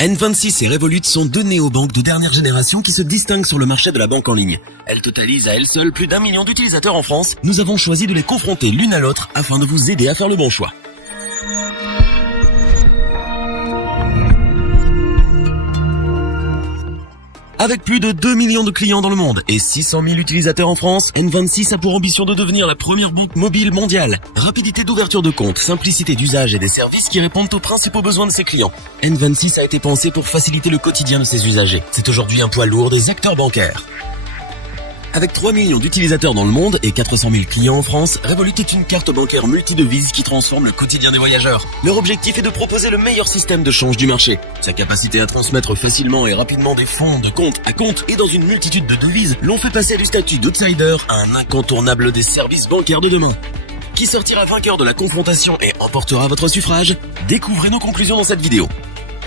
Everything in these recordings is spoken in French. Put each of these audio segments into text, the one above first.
N26 et Revolut sont deux néobanques de dernière génération qui se distinguent sur le marché de la banque en ligne. Elles totalisent à elles seules plus d'1 million d'utilisateurs en France. Nous avons choisi de les confronter l'une à l'autre afin de vous aider à faire le bon choix. Avec plus de 2 millions de clients dans le monde et 600 000 utilisateurs en France, N26 a pour ambition de devenir la première banque mobile mondiale. Rapidité d'ouverture de compte, simplicité d'usage et des services qui répondent aux principaux besoins de ses clients. N26 a été pensé pour faciliter le quotidien de ses usagers. C'est aujourd'hui un poids lourd des acteurs bancaires. Avec 3 millions d'utilisateurs dans le monde et 400 000 clients en France, Revolut est une carte bancaire multidevises qui transforme le quotidien des voyageurs. Leur objectif est de proposer le meilleur système de change du marché. Sa capacité à transmettre facilement et rapidement des fonds de compte à compte et dans une multitude de devises l'ont fait passer du statut d'outsider à un incontournable des services bancaires de demain. Qui sortira vainqueur de la confrontation et emportera votre suffrage? Découvrez nos conclusions dans cette vidéo.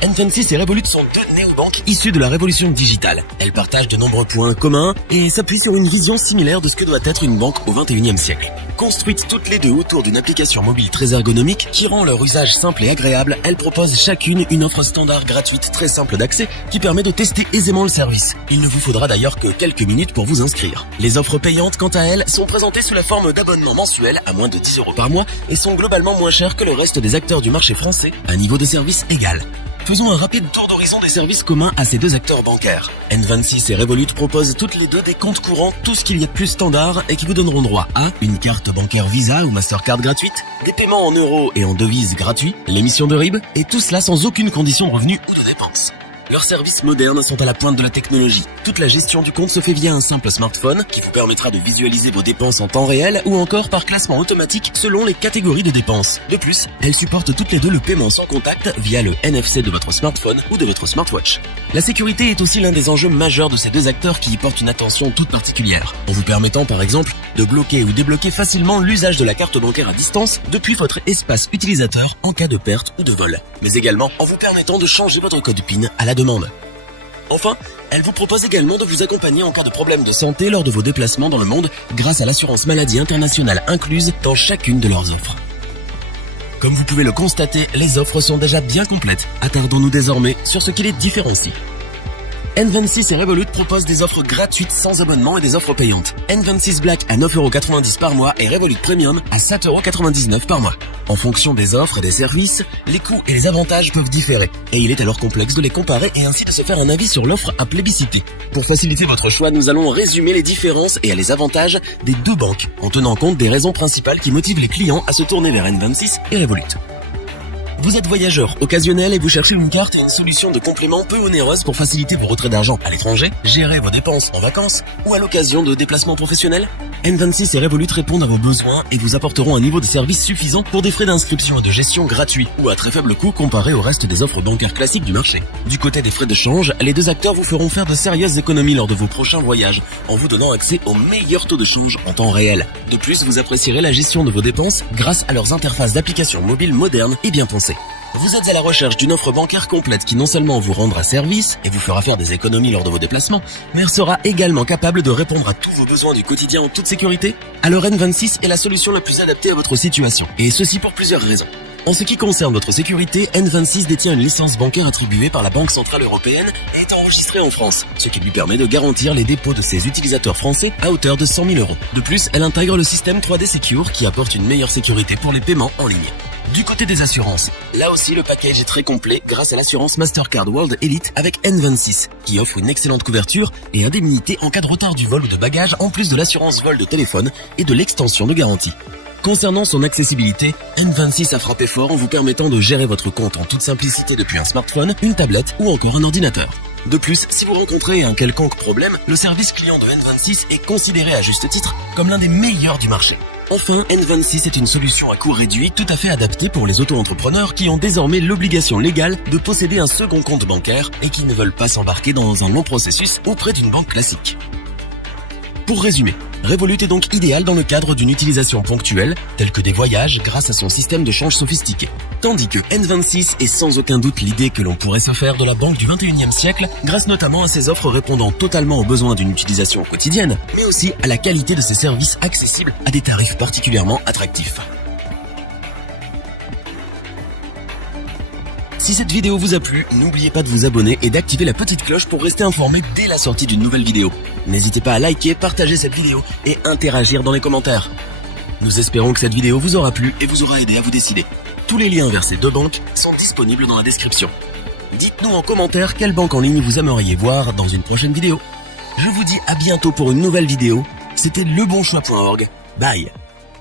N26 et Revolut sont deux néobanques issues de la révolution digitale. Elles partagent de nombreux points communs et s'appuient sur une vision similaire de ce que doit être une banque au XXIe siècle. Construites toutes les deux autour d'une application mobile très ergonomique qui rend leur usage simple et agréable, elles proposent chacune une offre standard gratuite très simple d'accès qui permet de tester aisément le service. Il ne vous faudra d'ailleurs que quelques minutes pour vous inscrire. Les offres payantes, quant à elles, sont présentées sous la forme d'abonnements mensuels à moins de 10 € par mois et sont globalement moins chères que le reste des acteurs du marché français à niveau de service égal. Faisons un rapide tour d'horizon des services communs à ces deux acteurs bancaires. N26 et Revolut proposent toutes les deux des comptes courants, tout ce qu'il y a de plus standard et qui vous donneront droit à une carte bancaire Visa ou Mastercard gratuite, des paiements en euros et en devises gratuits, l'émission de RIB, et tout cela sans aucune condition de revenu ou de dépenses. Leurs services modernes sont à la pointe de la technologie. Toute la gestion du compte se fait via un simple smartphone qui vous permettra de visualiser vos dépenses en temps réel ou encore par classement automatique selon les catégories de dépenses. De plus, elles supportent toutes les deux le paiement sans contact via le NFC de votre smartphone ou de votre smartwatch. La sécurité est aussi l'un des enjeux majeurs de ces deux acteurs qui y portent une attention toute particulière, en vous permettant par exemple de bloquer ou débloquer facilement l'usage de la carte bancaire à distance depuis votre espace utilisateur en cas de perte ou de vol, mais également en vous permettant de changer votre code PIN à la demande. Enfin, elle vous propose également de vous accompagner en cas de problème de santé lors de vos déplacements dans le monde grâce à l'assurance maladie internationale incluse dans chacune de leurs offres. Comme vous pouvez le constater, les offres sont déjà bien complètes. Attardons-nous désormais sur ce qui les différencie. N26 et Revolut proposent des offres gratuites sans abonnement et des offres payantes. N26 Black à 9,90 € par mois et Revolut Premium à 7,99 € par mois. En fonction des offres et des services, les coûts et les avantages peuvent différer. Et il est alors complexe de les comparer et ainsi de se faire un avis sur l'offre à plébisciter. Pour faciliter votre choix, nous allons résumer les différences et les avantages des deux banques, en tenant compte des raisons principales qui motivent les clients à se tourner vers N26 et Revolut. Vous êtes voyageur occasionnel et vous cherchez une carte et une solution de complément peu onéreuse pour faciliter vos retraits d'argent à l'étranger, gérer vos dépenses en vacances ou à l'occasion de déplacements professionnels? N26 et Revolut répondent à vos besoins et vous apporteront un niveau de service suffisant pour des frais d'inscription et de gestion gratuits ou à très faible coût comparé au reste des offres bancaires classiques du marché. Du côté des frais de change, les deux acteurs vous feront faire de sérieuses économies lors de vos prochains voyages en vous donnant accès aux meilleurs taux de change en temps réel. De plus, vous apprécierez la gestion de vos dépenses grâce à leurs interfaces d'applications mobiles modernes et bien pensées. Vous êtes à la recherche d'une offre bancaire complète qui non seulement vous rendra service et vous fera faire des économies lors de vos déplacements, mais sera également capable de répondre à tous vos besoins du quotidien en toute sécurité? Alors N26 est la solution la plus adaptée à votre situation, et ceci pour plusieurs raisons. En ce qui concerne votre sécurité, N26 détient une licence bancaire attribuée par la Banque Centrale Européenne et est enregistrée en France, ce qui lui permet de garantir les dépôts de ses utilisateurs français à hauteur de 100 000 €. De plus, elle intègre le système 3D Secure qui apporte une meilleure sécurité pour les paiements en ligne. Du côté des assurances, là aussi le package est très complet grâce à l'assurance Mastercard World Elite avec N26, qui offre une excellente couverture et indemnité en cas de retard du vol ou de bagages en plus de l'assurance vol de téléphone et de l'extension de garantie. Concernant son accessibilité, N26 a frappé fort en vous permettant de gérer votre compte en toute simplicité depuis un smartphone, une tablette ou encore un ordinateur. De plus, si vous rencontrez un quelconque problème, le service client de N26 est considéré à juste titre comme l'un des meilleurs du marché. Enfin, N26 est une solution à coût réduit tout à fait adaptée pour les auto-entrepreneurs qui ont désormais l'obligation légale de posséder un second compte bancaire et qui ne veulent pas s'embarquer dans un long processus auprès d'une banque classique. Pour résumer, Revolut est donc idéal dans le cadre d'une utilisation ponctuelle, telle que des voyages grâce à son système de change sophistiqué. Tandis que N26 est sans aucun doute l'idée que l'on pourrait se faire de la banque du XXIe siècle, grâce notamment à ses offres répondant totalement aux besoins d'une utilisation quotidienne, mais aussi à la qualité de ses services accessibles à des tarifs particulièrement attractifs. Si cette vidéo vous a plu, n'oubliez pas de vous abonner et d'activer la petite cloche pour rester informé dès la sortie d'une nouvelle vidéo. N'hésitez pas à liker, partager cette vidéo et interagir dans les commentaires. Nous espérons que cette vidéo vous aura plu et vous aura aidé à vous décider. Tous les liens vers ces deux banques sont disponibles dans la description. Dites-nous en commentaire quelle banque en ligne vous aimeriez voir dans une prochaine vidéo. Je vous dis à bientôt pour une nouvelle vidéo. C'était lebonchoix.org. Bye.